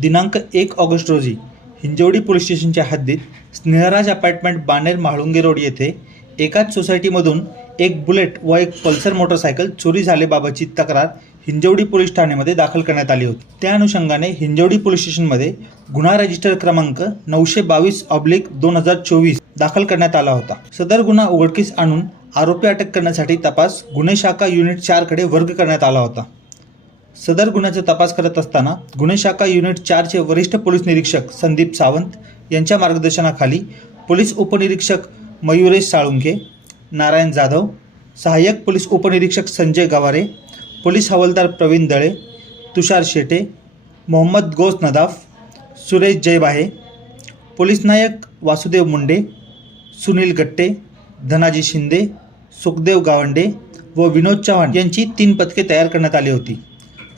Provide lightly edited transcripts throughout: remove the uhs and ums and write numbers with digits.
दिनांक 1 ऑगस्ट रोजी हिंजवडी पोलीस स्टेशनच्या हद्दीत स्नेहराज अपार्टमेंट बाणेर म्हाळुंगे रोड येथे एकाच सोसायटीमधून एक बुलेट व एक पल्सर मोटरसायकल चोरी झाल्याबाबतची तक्रार हिंजवडी पोलीस ठाण्यामध्ये दाखल करण्यात आली होती। त्या अनुषंगाने हिंजवडी पोलीस स्टेशनमध्ये गुन्हा रजिस्टर क्रमांक 922/2024 दाखल करण्यात आला होता। सदर गुन्हा उघडकीस आणून आरोपी अटक करण्यासाठी तपास गुन्हे शाखा युनिट 4 कडे वर्ग करण्यात आला होता। सदर गुन्ह्याचा तपास करत असताना गुन्हे शाखा युनिट 4 चे वरिष्ठ पोलीस निरीक्षक संदीप सावंत यांच्या मार्गदर्शनाखाली पोलीस उपनिरीक्षक मयुरेश साळुंखे, नारायण जाधव, सहाय्यक पोलीस उपनिरीक्षक संजय गवारे, पोलीस हवालदार प्रवीण दळे, तुषार शेटे, मोहम्मद गोस नदाफ, सुरेश जयबाहे, पोलीस नायक वासुदेव मुंडे, सुनील गट्टे, धनाजी शिंदे, सुखदेव गावंडे व विनोद चव्हाण यांची 3 पथके तयार करण्यात आली होती।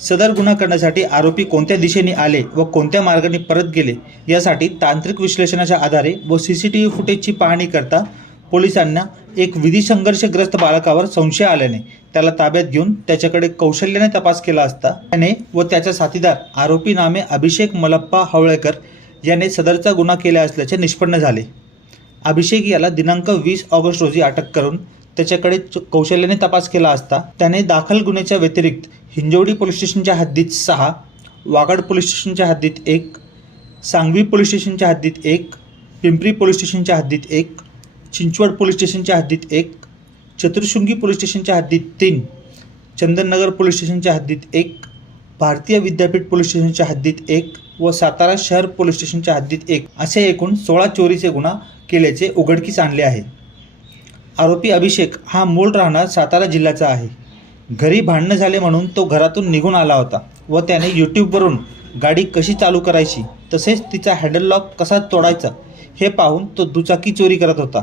सदर गुन्हा करण्यासाठी आरोपी कोणत्या दिशेने आले व कोणत्या मार्गाने परत गेले यासाठी तांत्रिक विश्लेषणाच्या आधारे व सीसीटीव्ही फुटेजची पाहणी करता पोलिसांना एक विधी संघर्षग्रस्त बालकावर संशय आल्याने त्याला ताब्यात घेऊन त्याच्याकडे कौशल्याने तपास केला असता त्याने व त्याचा साथीदार आरोपी नामे अभिषेक मलप्पा हवळेकर याने सदरचा गुन्हा केला असल्याचे निष्पन्न झाले। अभिषेक याला दिनांक 20 ऑगस्ट रोजी अटक करून त्याच्याकडे कौशल्याने तपास केला असता त्याने दाखल गुन्ह्याच्या व्यतिरिक्त हिंजवडी पोलीस स्टेशनच्या हद्दीत 6, वागड पोलीस स्टेशनच्या हद्दीत 1, सांगवी पोलीस स्टेशनच्या हद्दीत 1, पिंपरी पोलीस स्टेशनच्या हद्दीत 1, चिंचवड पोलीस स्टेशनच्या हद्दीत 1, चतुर्शृंगी पोलीस स्टेशनच्या हद्दीत 3, चंदननगर पोलीस स्टेशनच्या हद्दीत 1, भारतीय विद्यापीठ पोलीस स्टेशनच्या हद्दीत 1 व सातारा शहर पोलीस स्टेशनच्या हद्दीत 1 असे एकूण 16 चोरीचे गुन्हा केल्याचे उघडकीस आणले आहे। आरोपी अभिषेक हा मूळ राहणार सातारा जिल्ह्याचा आहे। घरी भांडण झाले म्हणून तो घरातून निघून आला होता व त्याने यूट्यूबवरून गाडी कशी चालू करायची तसेच तिचा हँडल लॉक कसा तोडायचा हे पाहून तो दुचाकी चोरी करत होता।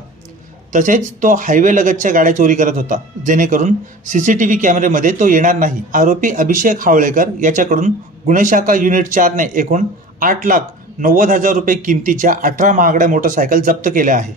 तसेच तो हायवे लगतच्या गाड्या चोरी करत होता जेणेकरून सीसीटीव्ही कॅमेऱ्यामध्ये तो येणार नाही। आरोपी अभिषेक हावळेकर याच्याकडून गुन्हे शाखा युनिट 4 ने एकूण 8,90,000 रुपये किमतीच्या 18 महागड्या मोटरसायकल जप्त केल्या आहे।